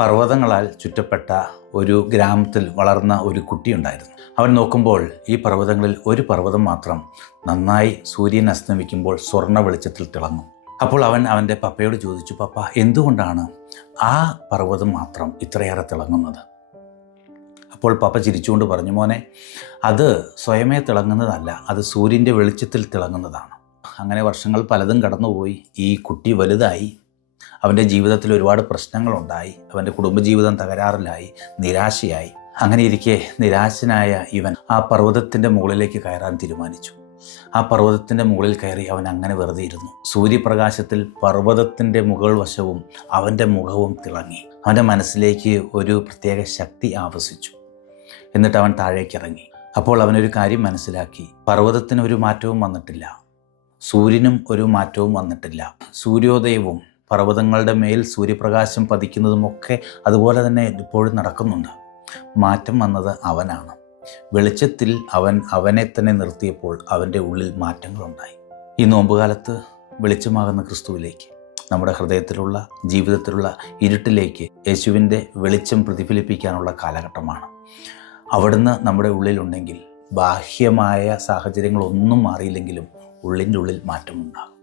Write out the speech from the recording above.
പർവ്വതങ്ങളാൽ ചുറ്റപ്പെട്ട ഒരു ഗ്രാമത്തിൽ വളർന്ന ഒരു കുട്ടിയുണ്ടായിരുന്നു. അവൻ നോക്കുമ്പോൾ ഈ പർവ്വതങ്ങളിൽ ഒരു പർവ്വതം മാത്രം നന്നായി സൂര്യൻ അസ്തമിക്കുമ്പോൾ സ്വർണ്ണ വെളിച്ചത്തിൽ തിളങ്ങും. അപ്പോൾ അവൻ അവൻ്റെ പപ്പയോട് ചോദിച്ചു, പപ്പ, എന്തുകൊണ്ടാണ് ആ പർവ്വതം മാത്രം ഇത്രയേറെ തിളങ്ങുന്നത്? അപ്പോൾ പപ്പ ചിരിച്ചുകൊണ്ട് പറഞ്ഞു, മോനെ, അത് സ്വയമേ തിളങ്ങുന്നതല്ല, അത് സൂര്യൻ്റെ വെളിച്ചത്തിൽ തിളങ്ങുന്നതാണ്. അങ്ങനെ വർഷങ്ങൾ പലതും കടന്നുപോയി. ഈ കുട്ടി വലുതായി. അവൻ്റെ ജീവിതത്തിൽ ഒരുപാട് പ്രശ്നങ്ങളുണ്ടായി. അവൻ്റെ കുടുംബജീവിതം തകരാറിലായി, നിരാശയായി. അങ്ങനെ ഇരിക്കെ നിരാശനായ ഇവൻ ആ പർവ്വതത്തിൻ്റെ മുകളിലേക്ക് കയറാൻ തീരുമാനിച്ചു. ആ പർവ്വതത്തിൻ്റെ മുകളിൽ കയറി അവൻ അങ്ങനെ വെറുതെ ഇരുന്നു. സൂര്യപ്രകാശത്തിൽ പർവ്വതത്തിൻ്റെ മുകൾ വശവും അവൻ്റെ മുഖവും തിളങ്ങി. അവൻ്റെ മനസ്സിലേക്ക് ഒരു പ്രത്യേക ശക്തി ആവസിച്ചു. എന്നിട്ട് അവൻ താഴേക്കിറങ്ങി. അപ്പോൾ അവനൊരു കാര്യം മനസ്സിലാക്കി. പർവ്വതത്തിന് ഒരു മാറ്റവും വന്നിട്ടില്ല, സൂര്യനും ഒരു മാറ്റവും വന്നിട്ടില്ല. സൂര്യോദയവും പർവ്വതങ്ങളുടെ മേൽ സൂര്യപ്രകാശം പതിക്കുന്നതുമൊക്കെ അതുപോലെ തന്നെ ഇപ്പോഴും നടക്കുന്നുണ്ട്. മാറ്റം വന്നത് അവനാണ്. വെളിച്ചത്തിൽ അവൻ അവനെ തന്നെ നിർത്തിയപ്പോൾ അവൻ്റെ ഉള്ളിൽ മാറ്റങ്ങളുണ്ടായി. ഈ നോമ്പുകാലത്ത് വെളിച്ചമാകുന്ന ക്രിസ്തുവിലേക്ക്, നമ്മുടെ ഹൃദയത്തിലുള്ള ജീവിതത്തിലുള്ള ഇരുട്ടിലേക്ക് യേശുവിൻ്റെ വെളിച്ചം പ്രതിഫലിപ്പിക്കാനുള്ള കാലഘട്ടമാണ്. അവിടുന്ന് നമ്മുടെ ഉള്ളിലുണ്ടെങ്കിൽ ബാഹ്യമായ സാഹചര്യങ്ങളൊന്നും മാറിയില്ലെങ്കിലും ഉള്ളിൻ്റെ ഉള്ളിൽ മാറ്റമുണ്ടാകും.